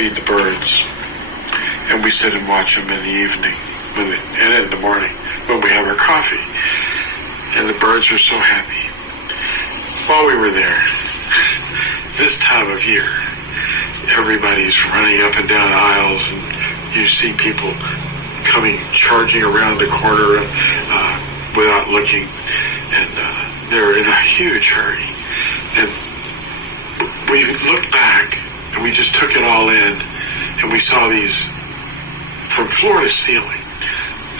feed the birds. And we sit and watch them in the evening and in the morning when we have our coffee. And the birds are so happy. While we were there, this time of year, everybody's running up and down aisles, and you see people charging around the corner without looking, and they're in a huge hurry. And we looked back, and we just took it all in, and we saw these, from floor to ceiling,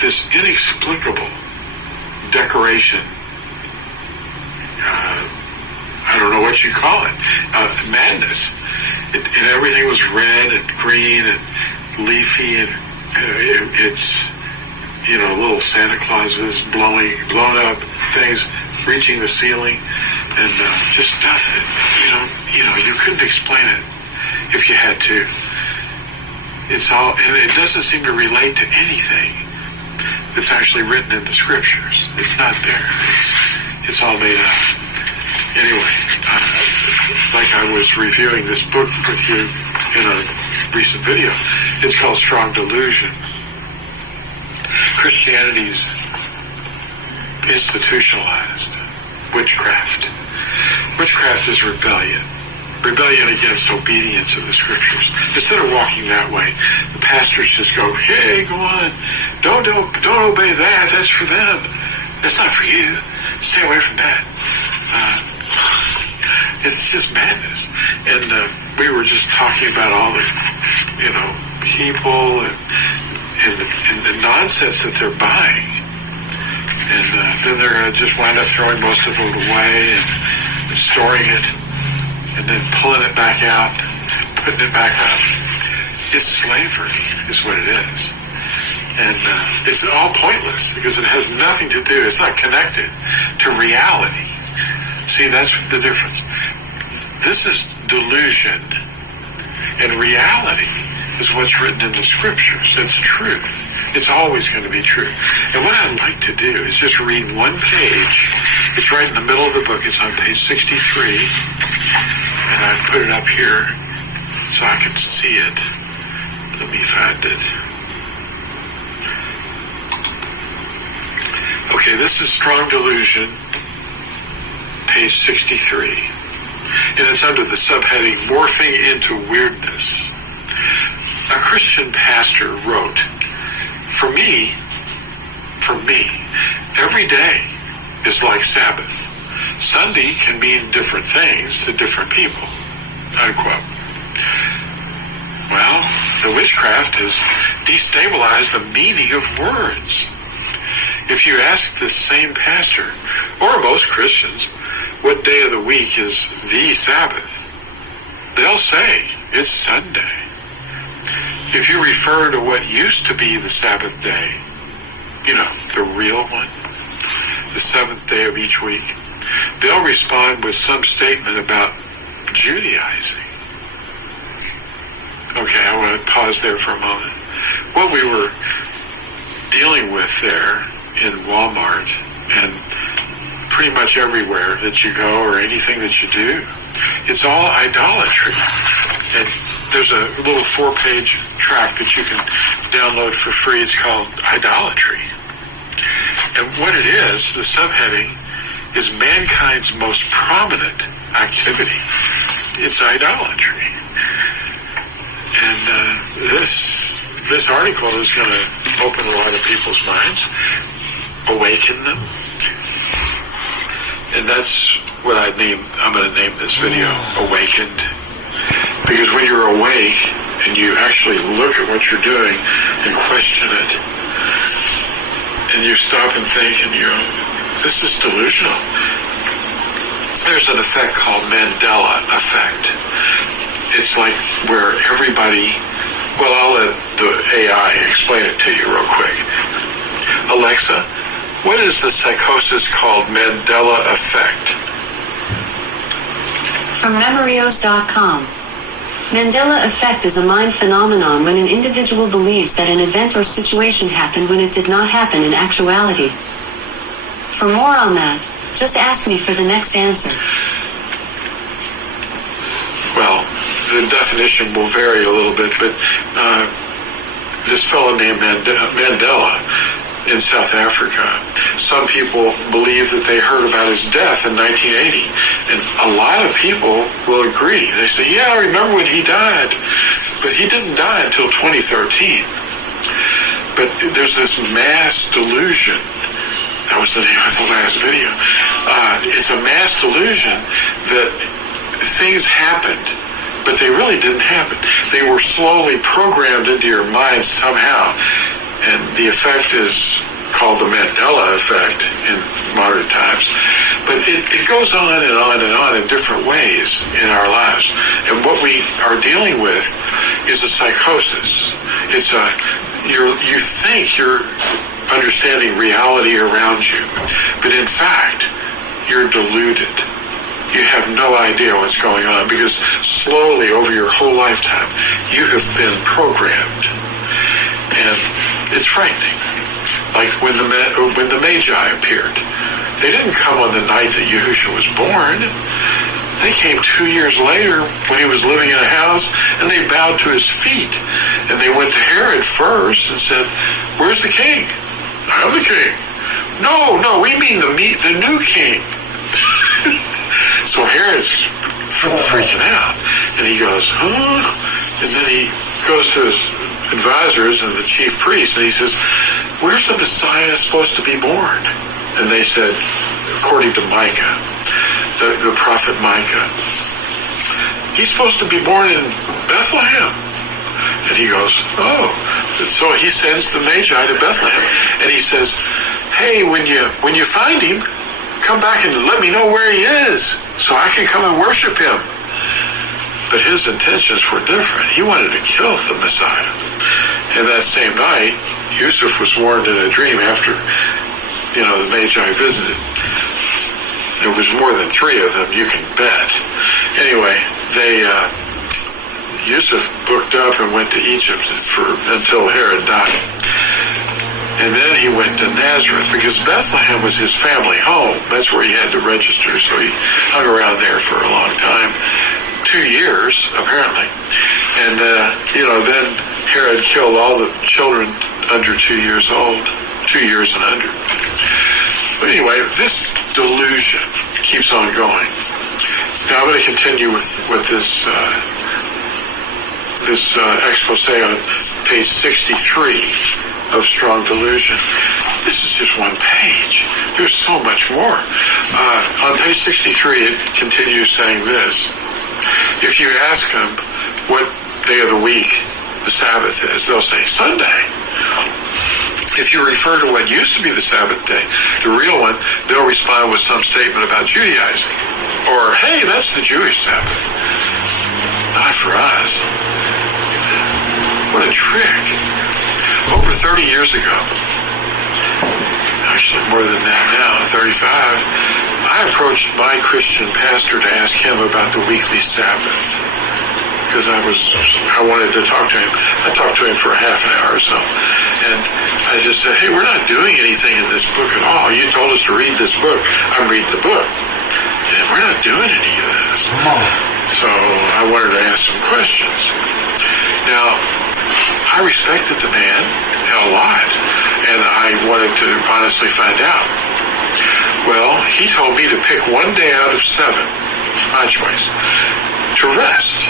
this inexplicable decoration. I don't know what you call it. Madness. And everything was red and green and leafy, and it's, little Santa Clauses blown up things reaching the ceiling, and just stuff that you couldn't explain it if you had to. It's all, and it doesn't seem to relate to anything that's actually written in the scriptures. It's not there. It's all made up. Anyway, like I was reviewing this book with you in a recent video, it's called Strong Delusion. Christianity's institutionalized witchcraft. Witchcraft is rebellion. Rebellion against obedience of the scriptures. Instead of walking that way, the pastors just go, hey, go on. Don't obey that. That's for them. That's not for you. Stay away from that. It's just madness. And we were just talking about all the, people and the nonsense that they're buying. And then they're going to just wind up throwing most of it away and storing it and then pulling it back out, putting it back up. It's slavery is what it is. And it's all pointless because it has nothing to do, it's not connected to reality. See, that's the difference. This is delusion, and reality is what's written in the scriptures. That's truth. It's always going to be true. And what I'd like to do is just read one page. It's right in the middle of the book. It's on page 63. And I put it up here so I can see it. Let me find it. Okay, this is Strong Delusion, page 63. And it's under the subheading, Morphing into Weirdness. A Christian pastor wrote, For me, every day is like Sabbath. Sunday can mean different things to different people, unquote. Well, the witchcraft has destabilized the meaning of words. If you ask the same pastor, or most Christians, what day of the week is the Sabbath, they'll say it's Sunday. If you refer to what used to be the Sabbath day, the real one, the seventh day of each week, they'll respond with some statement about Judaizing. Okay, I want to pause there for a moment. What we were dealing with there in Walmart and pretty much everywhere that you go or anything that you do, it's all idolatry. And there's a little 4-page tract that you can download for free. It's called Idolatry. And what it is, the subheading, is mankind's most prominent activity. It's idolatry. And this article is going to open a lot of people's minds, awaken them. And that's what I'm going to name this video, Awakened. Because when you're awake and you actually look at what you're doing and question it, and you stop and think and you go, this is delusional. There's an effect called Mandela effect. It's like where everybody, well, I'll let the AI explain it to you real quick. Alexa, what is the psychosis called Mandela effect? From Memorios.com. Mandela effect is a mind phenomenon when an individual believes that an event or situation happened when it did not happen in actuality. For more on that, just ask me for the next answer. Well, the definition will vary a little bit, but this fellow named Mandela in South Africa, some people believe that they heard about his death in 1980, and a lot of people will agree. They say, yeah, I remember when he died, but he didn't die until 2013. But there's this mass delusion. That was the name of the last video. It's a mass delusion that things happened, but they really didn't happen. They were slowly programmed into your mind somehow, and the effect is called the Mandela effect in modern times. But it goes on and on and on in different ways in our lives. And what we are dealing with is a psychosis. It's you think you're understanding reality around you, but in fact, you're deluded. You have no idea what's going on because slowly over your whole lifetime, you have been programmed. And it's frightening. Like when the Magi appeared, they didn't come on the night that Yahushua was born. They came 2 years later when he was living in a house, and they bowed to his feet. And they went to Herod first and said, "Where's the king?" "I'm the king." No, we mean the new king. So Herod's freaking out, and he goes, "Huh?" And then he goes to his advisors and the chief priests, and he says, "Where's the Messiah supposed to be born?" And they said, according to Micah, the prophet Micah, "He's supposed to be born in Bethlehem." And he goes, "Oh." So he sends the Magi to Bethlehem, and he says, "Hey, when you find him, come back and let me know where he is, so I can come and worship him." But his intentions were different. He wanted to kill the Messiah. And that same night, Yusuf was warned in a dream after, the Magi visited. There was more than 3 of them, you can bet. Anyway, Yusuf booked up and went to Egypt until Herod died. And then he went to Nazareth because Bethlehem was his family home. That's where he had to register, so he hung around there for a long time. 2 years, apparently. And, then Herod killed all the children under 2 years old, 2 years and under. But anyway, this delusion keeps on going. Now I'm going to continue with this expose on page 63 of Strong Delusion. This is just one page. There's so much more. On page 63, it continues saying this. If you ask them what day of the week the Sabbath is, they'll say Sunday. If you refer to what used to be the Sabbath day, the real one, they'll respond with some statement about Judaizing. Or, hey, that's the Jewish Sabbath. Not for us. What a trick. Over 30 years ago, actually more than that now, 35, I approached my Christian pastor to ask him about the weekly Sabbath because I wanted to talk to him. I talked to him for a half an hour or so, and I just said, "Hey, we're not doing anything in this book at all. You told us to read this book. I'm reading the book, and we're not doing any of this." So I wanted to ask some questions. Now, I respected the man a lot, and I wanted to honestly find out. Well, he told me to pick one day out of 7, my choice, to rest.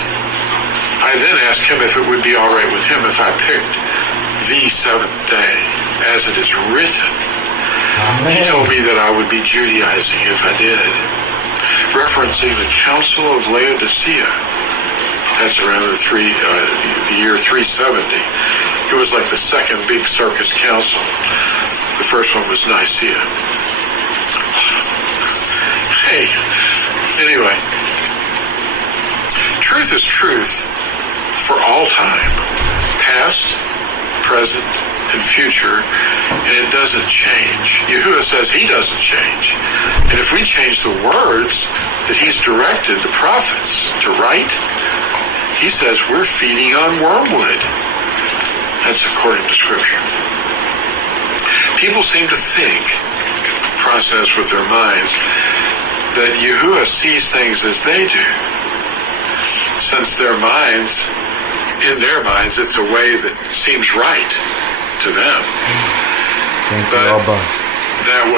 I then asked him if it would be all right with him if I picked the 7th day, as it is written. Amen. He told me that I would be Judaizing if I did, referencing the Council of Laodicea. That's around the year 370. It was like the second big circus council. The first one was Nicaea. Hey, anyway, truth is truth for all time, past, present, and future, and it doesn't change. Yahuwah says he doesn't change. And if we change the words that he's directed the prophets to write, he says we're feeding on wormwood. That's according to Scripture. People seem to think, process with their minds, that Yahuwah sees things as they do. since in their minds, it's a way that seems right to them. Can't get all bugs. That way